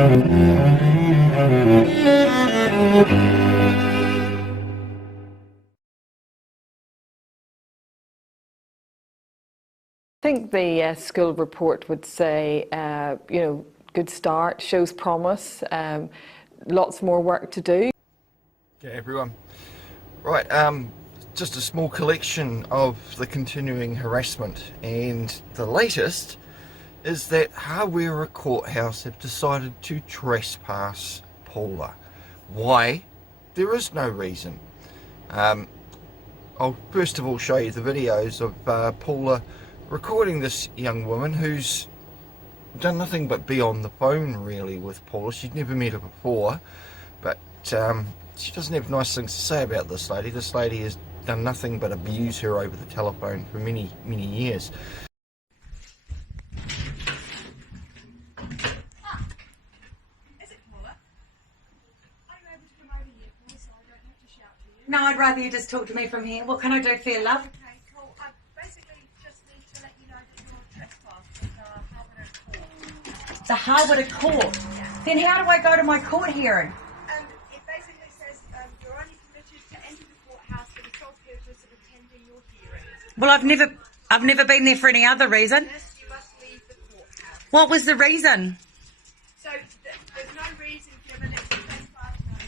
I think the school report would say, you know, good start, shows promise, lots more work to do. Okay, everyone. Right, just a small collection of the continuing harassment, and the latest is that Hawera Courthouse have decided to trespass Paula. Why? There is no reason. I'll first of all show you the videos of Paula recording this young woman who's done nothing but be on the phone really with Paula. She'd never met her before, but she doesn't have nice things to say about this lady. This lady has done nothing but abuse her over the telephone for many, many years. No, I'd rather you just talk to me from here. What can I do for you, love? Okay, cool. I basically just need to let you know that you're trespassed at the Hawera Court. The Hawera Court? Yeah. Then how do I go to my court hearing? It basically says you're only permitted to enter the courthouse for the sole purpose of attending your hearings. Well, I've never been there for any other reason. Yes, you must leave the courthouse. What was the reason? So there's no reason given. It's a trespass notice.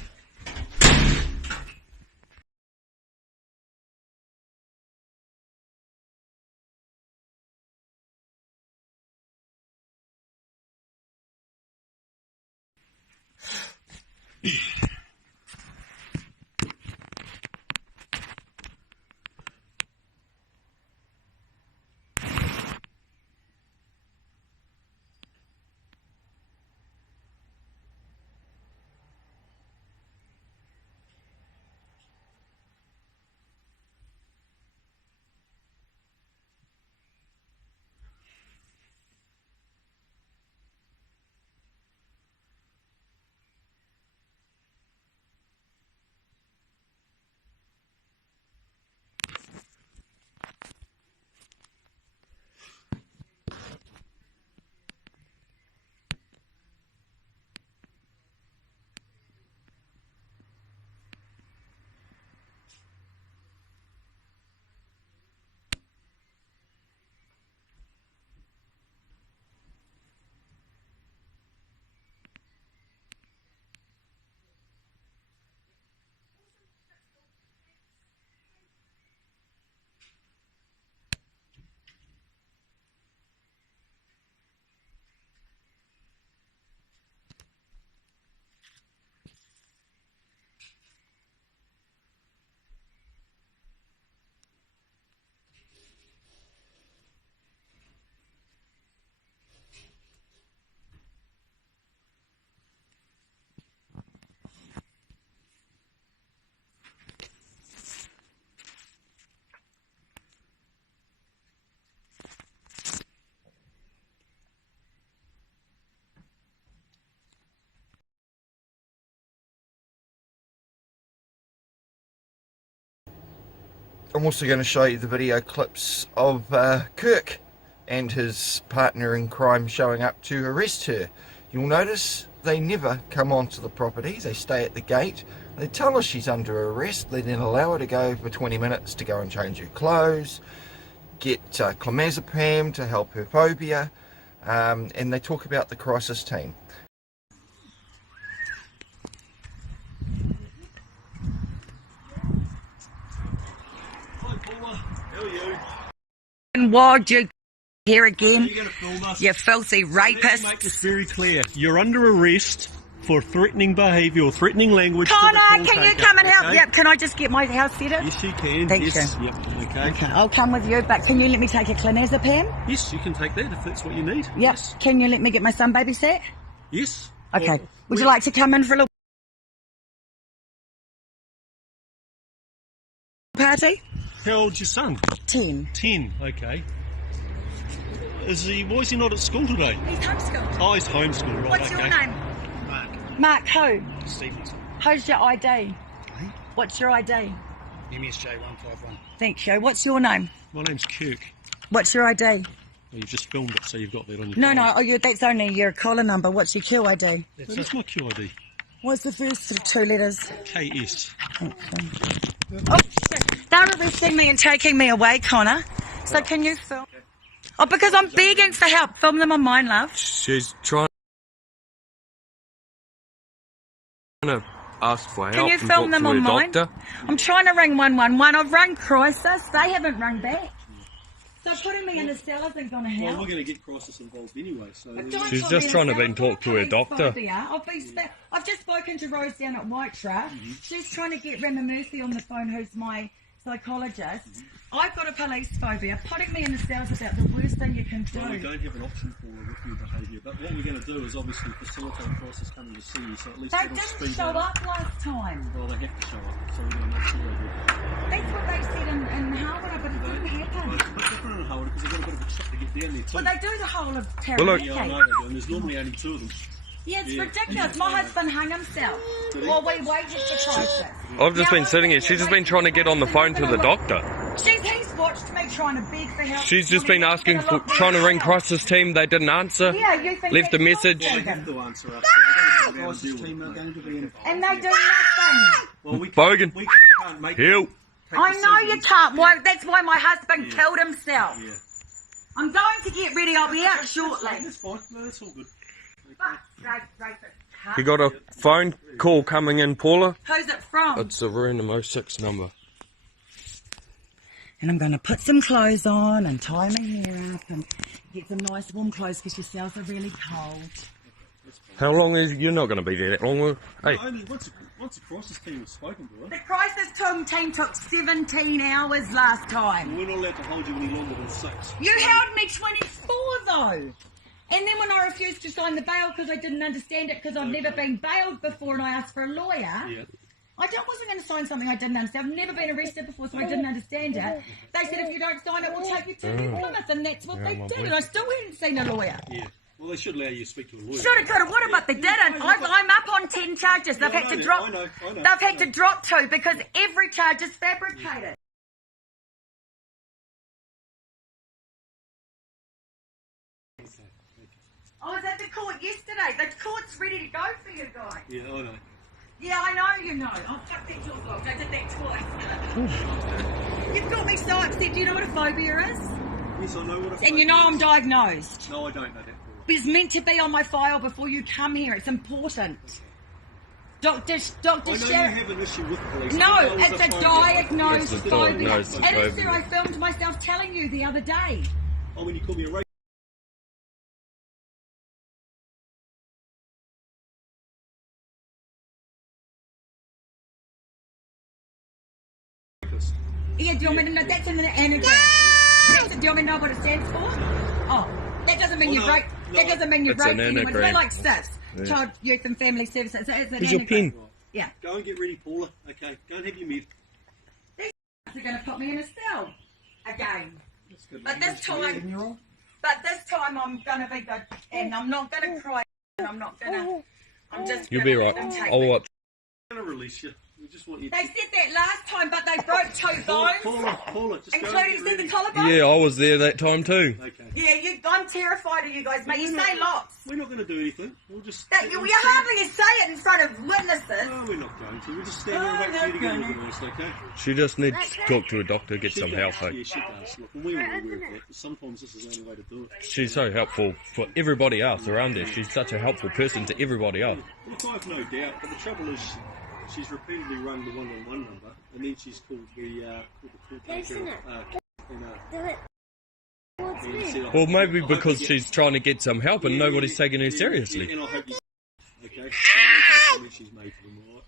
I'm also going to show you the video clips of Kirk and his partner in crime showing up to arrest her. You'll notice they never come onto the property, they stay at the gate, they tell her she's under arrest, they then allow her to go for 20 minutes to go and change her clothes, get clonazepam to help her phobia, and they talk about the crisis team. And why'd you here again? You're gonna film us. You filthy rapist. Make this very clear. You're under arrest for threatening behaviour or threatening language. Connor, to the can you taker, come and help? okay? Yep, can I just get my house seated? Yes, you can. Thank yes. you. Yep. Okay. Okay, I'll come with you, but can you let me take a clonazepam? Yes, you can take that if that's what you need. Yep. Yes. Can you let me get my son babysat? Yes. Okay. Well, Would you like to come in for a little party? How old's your son? 10. 10. Okay. Why is he not at school today? He's homeschooled. Oh, he's homeschooled. Right. What's okay. your name? Mark. Mark who? Stevens. Who's your ID? Hey? What's your ID? MSJ 151. Thank you. What's your name? My name's Kirk. What's your ID? You've just filmed it, so you've got that on your No, phone. no, oh, that's only your collar number. What's your QID? That's my QID. What's the first 2 letters? KS. Oh, shit. They're arresting me and taking me away, Connor. So can you film? Oh, because I'm begging for help. Film them on mine, love. She's trying to ask for help. Can you and film talk them to on her mine? doctor. I'm trying to ring 111. I've rung crisis. They haven't rung back. So putting me in a cell isn't going to help. Well, we're going to get crisis involved anyway, so... But don't She's put just me trying in to a cell. talk to her I've got doctor. police phobia. I've just spoken to Rose down at Whitera. She's trying to get Rema Murphy on the phone, who's my psychologist. I've got a police phobia. Putting me in the cell is about the worst thing you can do. Well, we don't have an option for her with your behaviour, but what we're going to do is obviously facilitate crisis coming to see you, so at least They that'll didn't speed show it up last time. Well, they have to show up, so we're going to make sure they do. That's what they said in Hawera, but it didn't happen. It's a bit different in Hawera because they've got a bit of a trip to get down there too. Well, they do the whole of Well, look- Yeah, I know Taranaki. they do, and there's normally only 2 of them. Yeah, it's Yeah. ridiculous. My husband hung himself while we waited for crisis. I've just Now been sitting here. She's just been trying to get on the phone to the doctor. He's watched me trying to beg for help. She's just been asking for, trying to ring crisis team. They didn't answer. Yeah, you think Left a that's message. They have to answer us, so they're going to come down and deal with it. And they do nothing. Well, we Bogan. we can't make Help. I know you can't. Why? That's why my husband killed himself. Yeah. I'm going to get ready. I'll be out shortly. That's fine. No, that's all good. You got a phone call coming in, Paula? Who's it from? It's a random 06 number. And I'm going to put some clothes on and tie my hair up and get some nice warm clothes because your cells are really cold. How long is you're not going to be there that long? Hey, Only once the crisis team has spoken to her, The crisis team took 17 hours last time. we're not allowed to hold you any longer than 6. You held me 24 though. And then when I refused to sign the bail because I didn't understand it because I've never been bailed before and I asked for a lawyer, Yeah. wasn't going to sign something I didn't understand. I've never been arrested before, so I didn't understand it. They said if you don't sign it, we'll take you to New Plymouth, and that's what they did. And I still hadn't seen a lawyer. Yeah. Well, they should allow you to speak to a lawyer. Shoulda, coulda, woulda, but they didn't. I'm up on 10 charges. They've had to drop. I know. They've had to drop 2 because every charge is fabricated. I was at the court yesterday. The court's ready to go for you guys. Yeah, I know. Yeah, I know you know. Oh, fuck that your fault. I did that twice. You've got me so upset. Do you know what a phobia is? Yes, I know what a And you know I'm diagnosed. No, I don't know that. It's meant to be on my file before you come here. It's important. Dr. I know you Sharon. have an issue with police. No, I know it's a phobia. diagnosed It's a phobia. diagnosed And it's phobia. there. I filmed myself telling you the other day. Oh, when you call me a racist. Yeah, do you want me to know? That's an anagram. Do you want me to know what it stands for? Oh, that doesn't mean you've raped. That doesn't mean you've It's an raped anyone. It's anagram. not like SIS, Child, Youth and Family Services. So it's an Here's your anagram. pen. Yeah. Go and get ready, Paula. Okay, go and have your med. They're going to put me in a cell again. That's good. But this time, I'm going to be good, and I'm not going to cry, and I'm not going to. I'm just. You'll gonna be let right. them take I'll me. watch. I'm going to release you. We just want you to... They said that last time, but they broke 2 bones, Paula, just go and including get see the ready. collarbone. Yeah, I was there that time too. Okay. Yeah, I'm terrified of you guys, mate. You say lots. We're not going to do anything. We'll just... That you hardly say it in front of witnesses. No, we're not going to. We'll just stand there and wait for you to get organised, okay? She just needs to talk to a doctor, get She some does. help. Yeah, she does. Look, and we all aware of that, but sometimes this is the only way to do it. She's so helpful for everybody else around her. She's such a helpful person to everybody else. Look, I have no doubt, but the trouble is she's repeatedly rung the 111 number, and then she's called the Well, maybe because she's trying to get some help and nobody's taking her seriously. And I hope you... Okay? So she's made for them, all right?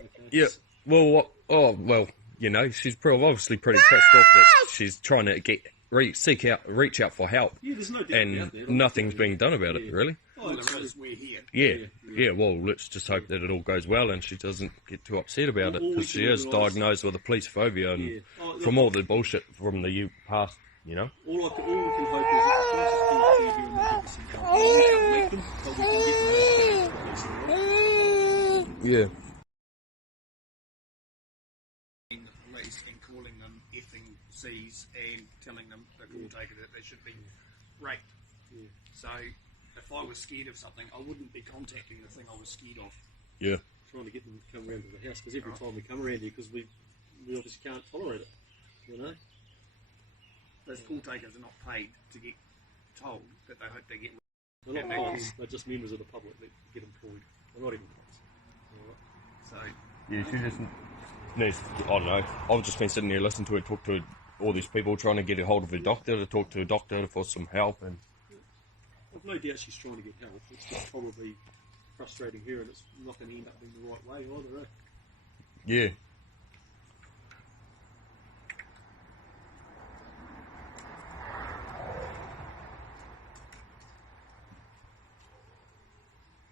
Okay? Yeah. Well, well, you know, she's obviously pretty pissed off that she's trying to reach out for help, Yeah, there's no doubt and about that. nothing's being done about it, really. Oh, it's, we're here. Yeah. Well, let's just hope that it all goes well and she doesn't get too upset about it, All we because she can is organise- diagnosed with a police phobia, and Yeah. Oh, from all the bullshit from the past, you know. All we can hope is that the police can here and they give us some help. We can't make them, but we can get them. Yeah. The police and calling them effing C's and telling them before taking it they should be raped. Yeah. So if I was scared of something, I wouldn't be contacting the thing I was scared of. Yeah. Trying to get them to come around to the house, because every time we come around here, because we obviously can't tolerate it, you know. Those call takers are not paid to get told that they hope they get. They're not cops, they're just members of the public that get employed. They're not even cops. So Yeah, she just needs, I don't know. I've just been sitting there listening to her talk to all these people trying to get a hold of a doctor, to talk to a doctor for some help. And I've no doubt she's trying to get help. It's just probably frustrating her, and it's not going to end up being the right way either, eh? yeah.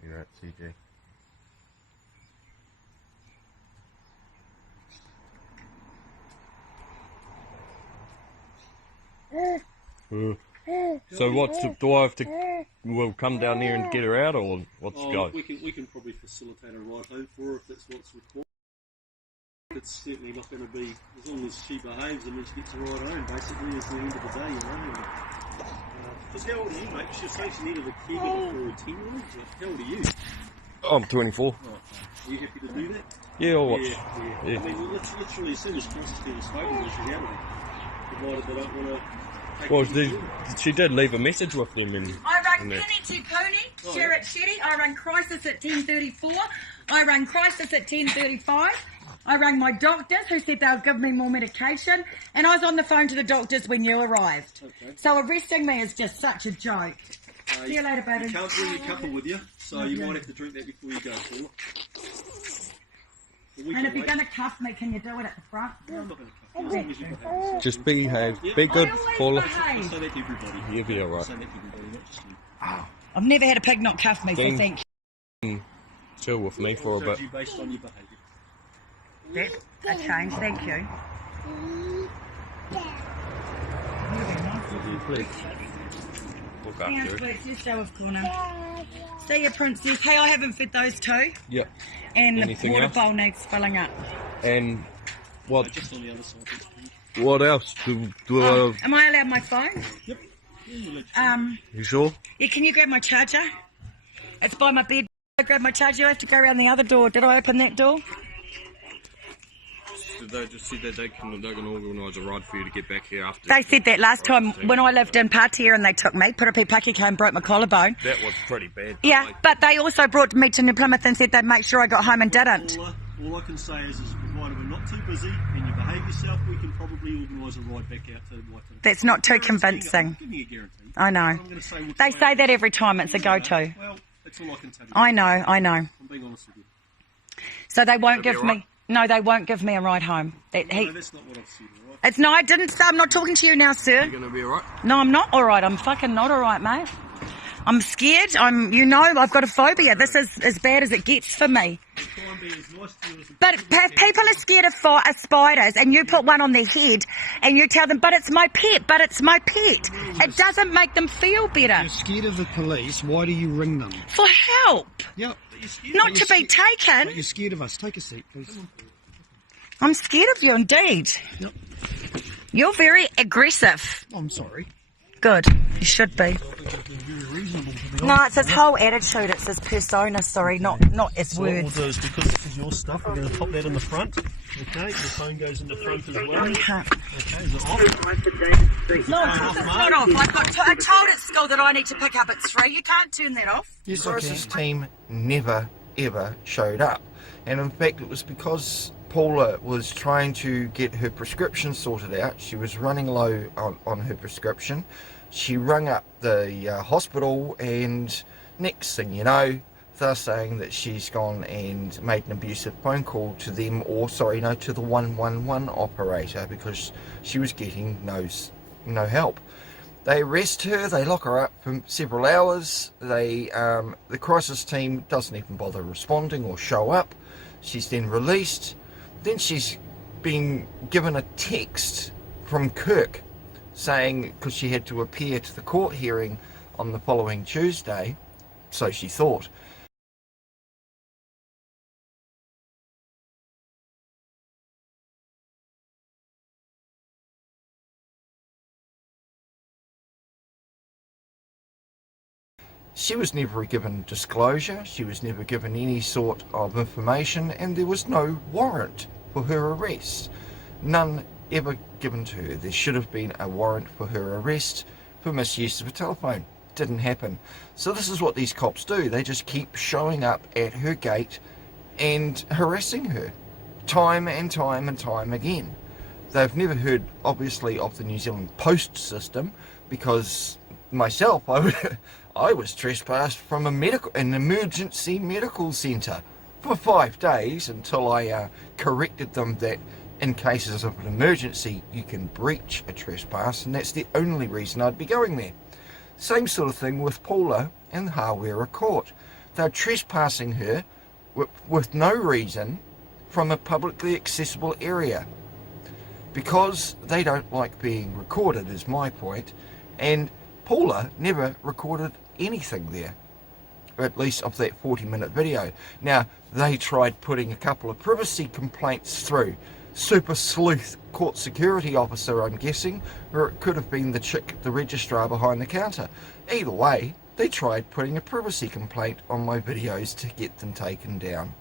You're right, CJ. So do I have to, we'll come down there and get her out, or what's going? We can probably facilitate a ride home for her if that's what's required. It's certainly not going to be, as long as she behaves and then she gets a ride home, basically, is the end of the day, you know. Because how old are you, mate? She was saying she needed a caregiver for her 10-year-old. How old are you? I'm 24. Oh, are you happy to do that? Yeah, I'll watch. Yeah. I mean, literally as soon as possible, she's spoken to she's out of it. Provided they don't want to. Well, she did leave a message with them. I rang Penny Tupuni, Sherritt Shetty. I rang Crisis at 10:34. I rang Crisis at 10:35. I rang my doctors who said they'll give me more medication. And I was on the phone to the doctors when you arrived. Okay. So arresting me is just such a joke. See you later, baby. You can't bring your cuppa with you, so you might have to drink that before you go, Paula. And if you're going to cuff me, can you do it at the front? No, I'm not going to cuff you. As long as you behave. Just behave. Be good, Paula. Say that to everybody. You'll be alright. Say that to everybody, not just you. I've never had a pig not cuff me, so thank you. Chill with me for a bit. You based on your behaviour. That's a change, thank you. Please. Look after her. Please, show of corner. See you, princess. Hey, I haven't fed those two. Yep. And Anything the water else? bowl needs filling up. And what? Just on the other side. What else? Am I allowed my phone? Yep. You sure? Yeah, can you grab my charger? It's by my bed. I grab my charger. I have to go around the other door. Did I open that door? They just said that they can organise a ride for you to get back here after. They said that last time when I lived in Patea and they took me, put a Paki and broke my collarbone. That was pretty bad. Yeah, but they also brought me to New Plymouth and said they'd make sure I got home and didn't. All I can say is provided we're not too busy and you behave yourself, we can probably organise a ride back out to Waitangi. That's not too convincing. Give me a guarantee. I know. I'm going to say They say that every time it's a go-to. Well, that's all I can tell you. I know. I'm being honest with you. So they won't give me... No, they won't give me a ride home. No, that's not what I've said, all right? It's no, I didn't say. I'm not talking to you now, sir. You're going to be alright? No, I'm not alright. I'm fucking not alright, mate. I'm scared. I've got a phobia. This is as bad as it gets for me. Try and be as nice to you as But if people are scared of spiders and you put one on their head and you tell them, but it's my pet, it doesn't make them feel better. You're scared of the police, why do you ring them? For help. Yep. Not to be taken. But you're scared of us. Take a seat, please. I'm scared of you indeed. Yep. You're very aggressive. I'm sorry. Good. You should be. No, it's his whole attitude. It's his persona, sorry, not his So what we'll words. do is, because this is your stuff, we're going to pop that in the front. Okay, your phone goes in the front as well. Okay. Okay, is it off? No, it's not off. I told at school that I need to pick up at 3. You can't turn that off. The crisis team never ever showed up, and in fact it was because Paula was trying to get her prescription sorted out. She was running low on her prescription. She rung up the hospital, and next thing you know, they're saying that she's gone and made an abusive phone call to them, to the 111 operator, because she was getting no help. They arrest her, they lock her up for several hours. The crisis team doesn't even bother responding or show up. She's then released. Then she's been given a text from Kirk saying, because she had to appear to the court hearing on the following Tuesday, so she thought, She was never given disclosure, she was never given any sort of information, and there was no warrant for her arrest. None ever given to her. There should have been a warrant for her arrest for misuse of a telephone. Didn't happen. So this is what these cops do. They just keep showing up at her gate and harassing her time and time and time again. They've never heard, obviously, of the New Zealand Post system, because myself, I was trespassed from an emergency medical centre for 5 days until I corrected them that in cases of an emergency you can breach a trespass, and that's the only reason I'd be going there. Same sort of thing with Paula and Hawera Court. They're trespassing her with no reason from a publicly accessible area because they don't like being recorded, is my point. And Paula never recorded anything there, or at least of that 40-minute video. Now, they tried putting a couple of privacy complaints through. Super sleuth court security officer, I'm guessing, or it could have been the chick, the registrar behind the counter. Either way, they tried putting a privacy complaint on my videos to get them taken down.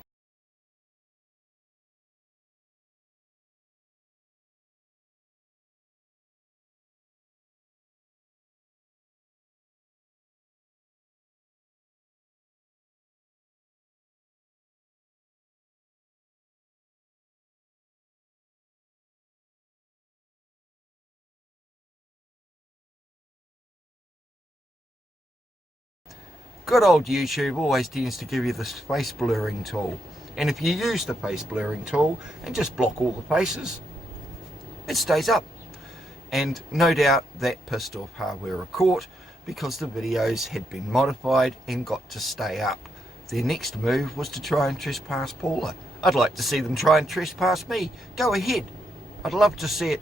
Good old YouTube always tends to give you this face blurring tool, and if you use the face blurring tool and just block all the faces, it stays up. And no doubt that pissed off Hawera Court because the videos had been modified and got to stay up. Their next move was to try and trespass Paula. I'd like to see them try and trespass me. Go ahead. I'd love to see it,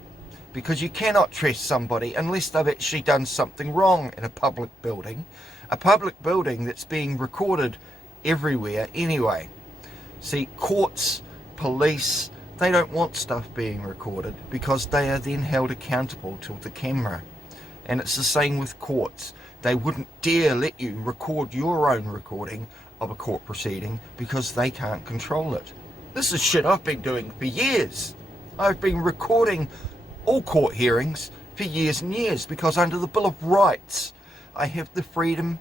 because you cannot trespass somebody unless they've actually done something wrong in a public building. A public building that's being recorded everywhere anyway. See, courts, police, they don't want stuff being recorded because they are then held accountable to the camera. And it's the same with courts. They wouldn't dare let you record your own recording of a court proceeding because they can't control it. This is shit I've been doing for years. I've been recording all court hearings for years and years because under the Bill of Rights, I have the freedom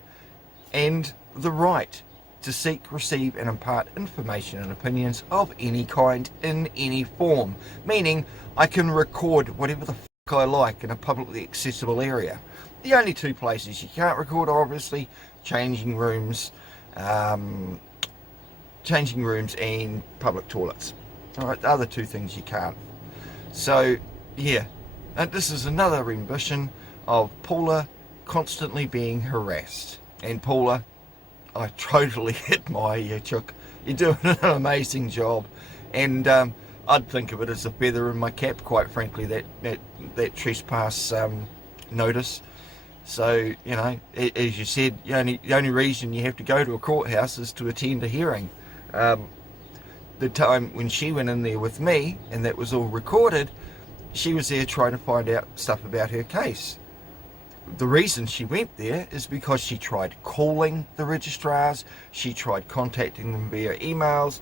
and the right to seek, receive and impart information and opinions of any kind in any form. Meaning I can record whatever the fuck I like in a publicly accessible area. The only two places you can't record are obviously changing rooms and public toilets. Alright, the other two things you can't. So yeah, and this is another rendition of Paula constantly being harassed. And Paula, I totally admire you, Chook. You're doing an amazing job, and I'd think of it as a feather in my cap, quite frankly, that trespass notice. So, you know, as you said, the only reason you have to go to a courthouse is to attend a hearing. The time when she went in there with me, and that was all recorded, she was there trying to find out stuff about her case. The reason she went there is because she tried calling the registrars, she tried contacting them via emails.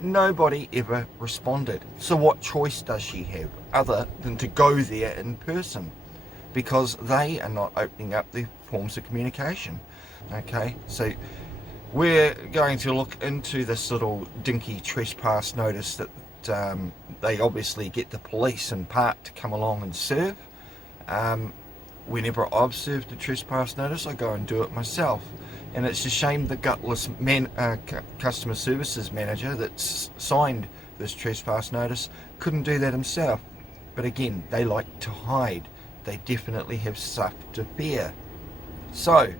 Nobody ever responded. So what choice does she have other than to go there in person? Because they are not opening up their forms of communication. Okay, so we're going to look into this little dinky trespass notice that they obviously get the police in part to come along and serve. Whenever I've served a trespass notice, I go and do it myself. And it's a shame the gutless customer services manager that's signed this trespass notice couldn't do that himself. But again, they like to hide. They definitely have stuff to fear. So,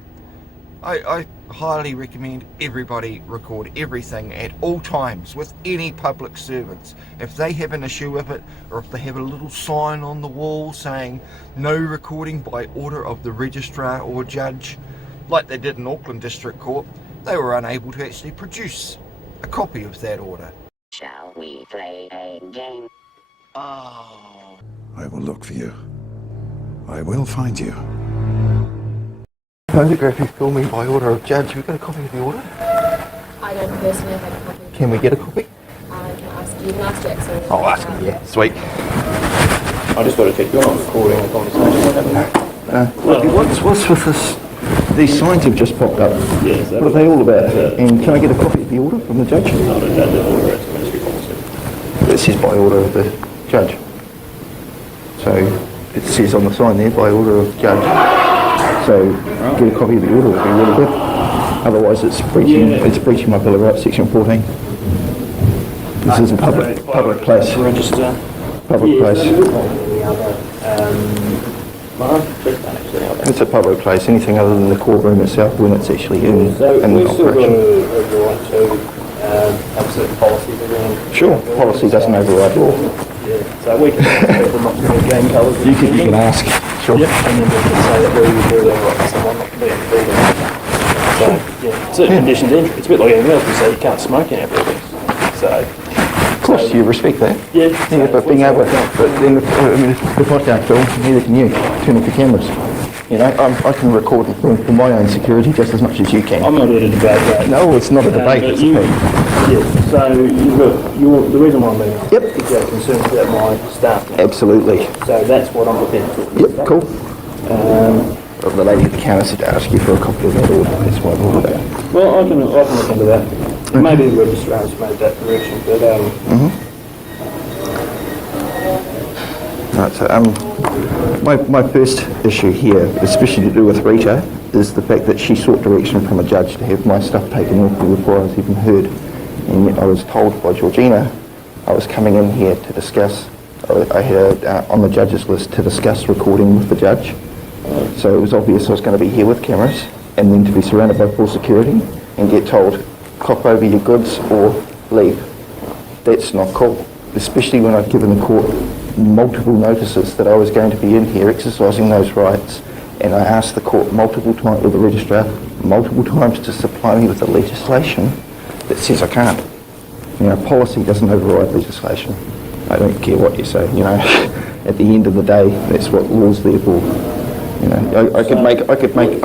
I highly recommend everybody record everything at all times with any public servants. If they have an issue with it, or if they have a little sign on the wall saying no recording by order of the registrar or judge, like they did in Auckland District Court, they were unable to actually produce a copy of that order. Shall we play a game? Oh. I will look for you. I will find you. Photography filming by order of judge. We've got a copy of the order. I don't personally have a copy. Can we get a copy? I can ask you, can ask Jackson. I'll ask him, yeah. Sweet. I just got to check, you're not recording the conversation. What's with this? These signs have just popped up. Yes. What are they all about? And can I get a copy of the order from the judge? Not a judge order, it's a ministry policy. It says by order of the judge. So it says on the sign there, by order of judge. So get a copy of the order would be really good. Otherwise it's breaching my Bill of Rights, section 14. This is a public place. Register. Public place. It's a public place. Anything other than the courtroom itself when it's actually in We've still got operation. a right to have certain policies around. Sure, policy doesn't override law. Yeah, so we can ask people not to wear game colours. You can ask. Sure. Yep, and then we can say that we do that right to someone not to be in the building. So, yeah, certain conditions entry. It's a bit like anything else. We say you can't smoke in our buildings. So, Of course, you respect that. yeah. Yeah, but being able, but then, if I can't film, neither can you. Turn off your cameras. You know, I can record for my own security just as much as you can. I'm not here to debate that. No, it's not a debate. But It's a you, fact. yeah, so you've got the reason why I'm being Yep. is you're concerned about my staff. Absolutely. So that's what I'm prepared to talk Yep. about. Cool. The lady at the counter said to ask you for a copy of that order. That's why I'm all about. Well, I can look into that. Maybe the registrar has made that correction, but Right, so my first issue here, especially to do with Rita, is the fact that she sought direction from a judge to have my stuff taken off before I was even heard. And yet I was told by Georgina I was coming in here to discuss, I had on the judge's list to discuss recording with the judge. So it was obvious I was going to be here with cameras and then to be surrounded by full security and get told, cop over your goods or leave. That's not cool, especially when I've given the court multiple notices that I was going to be in here exercising those rights, and I asked the court multiple times, or the registrar, multiple times to supply me with the legislation that says I can't. You know, policy doesn't override legislation. I don't care what you say, you know. At the end of the day, that's what law's there for. You know, I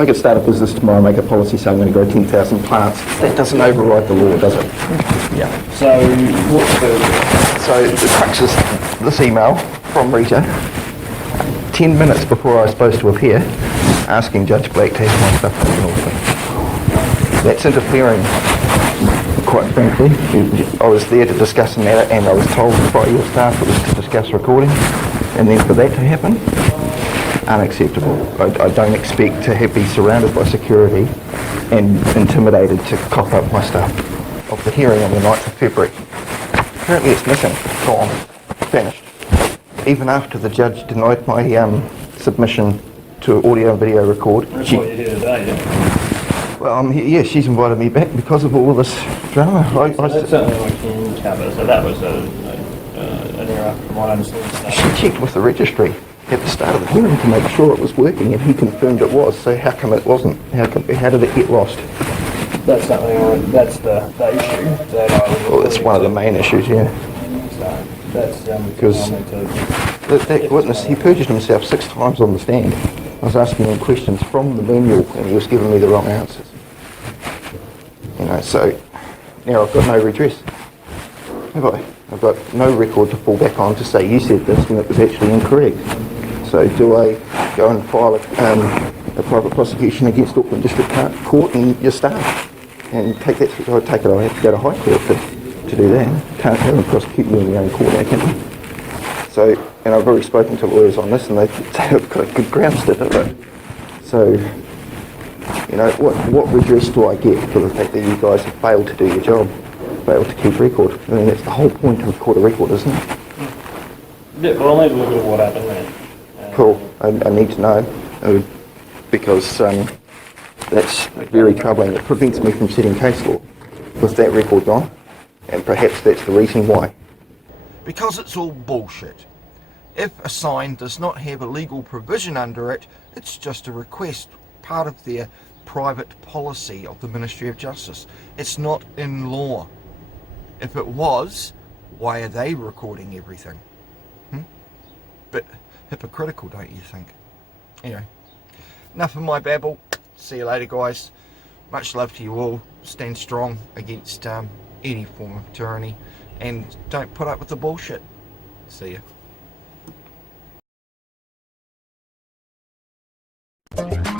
could start a business tomorrow and make a policy saying I'm going to grow 10,000 plants. That doesn't override the law, does it? Yeah. so what's the... So the crux is this email from Rita, 10 minutes before I was supposed to appear, asking Judge Black to have my stuff taken off. That's interfering, quite frankly. I was there to discuss the matter and I was told by your staff it was to discuss recording, and then for that to happen, unacceptable. I don't expect to be surrounded by security and intimidated to cop up my stuff. Of the hearing on the 9th of February. Apparently it's missing, gone, vanished. Even after the judge denied my submission to audio and video record. That's why you're here today, yeah? Well, yeah, she's invited me back because of all this drama. That's something we can cover, so that was an error from what I understand. She checked with the registry at the start of the hearing to make sure it was working, and he confirmed it was. So how come it wasn't? How did it get lost? That's something, that's the issue that I was... Well, it's one of the main issues, yeah. So that's Because that witness, he perjured himself 6 times on the stand. I was asking him questions from the manual and he was giving me the wrong answers. You know, so now I've got no redress. Have I? I've got no record to fall back on to say you said this when it was actually incorrect. So do I go and file a private prosecution against Auckland District Court and your staff? And take that, I take it I have to go to High Court to do that. Can't go and prosecute you in your own court now, can you? So, and I've already spoken to lawyers on this and they've got good grounds to do it. So, you know, what redress do I get for the fact that you guys have failed to do your job, failed to keep record? I mean, that's the whole point of a court of record, isn't it? Yeah, but I'll need to look at what happened there. Cool, I need to know, because that's very troubling. It prevents me from setting case law with that record gone, and perhaps that's the reason why. Because it's all bullshit. If a sign does not have a legal provision under it, it's just a request, part of their private policy of the Ministry of Justice. It's not in law. If it was, why are they recording everything? Bit hypocritical, don't you think? Anyway, enough of my babble. See you later, guys. Much love to you all. Stand strong against any form of tyranny, and don't put up with the bullshit. See ya.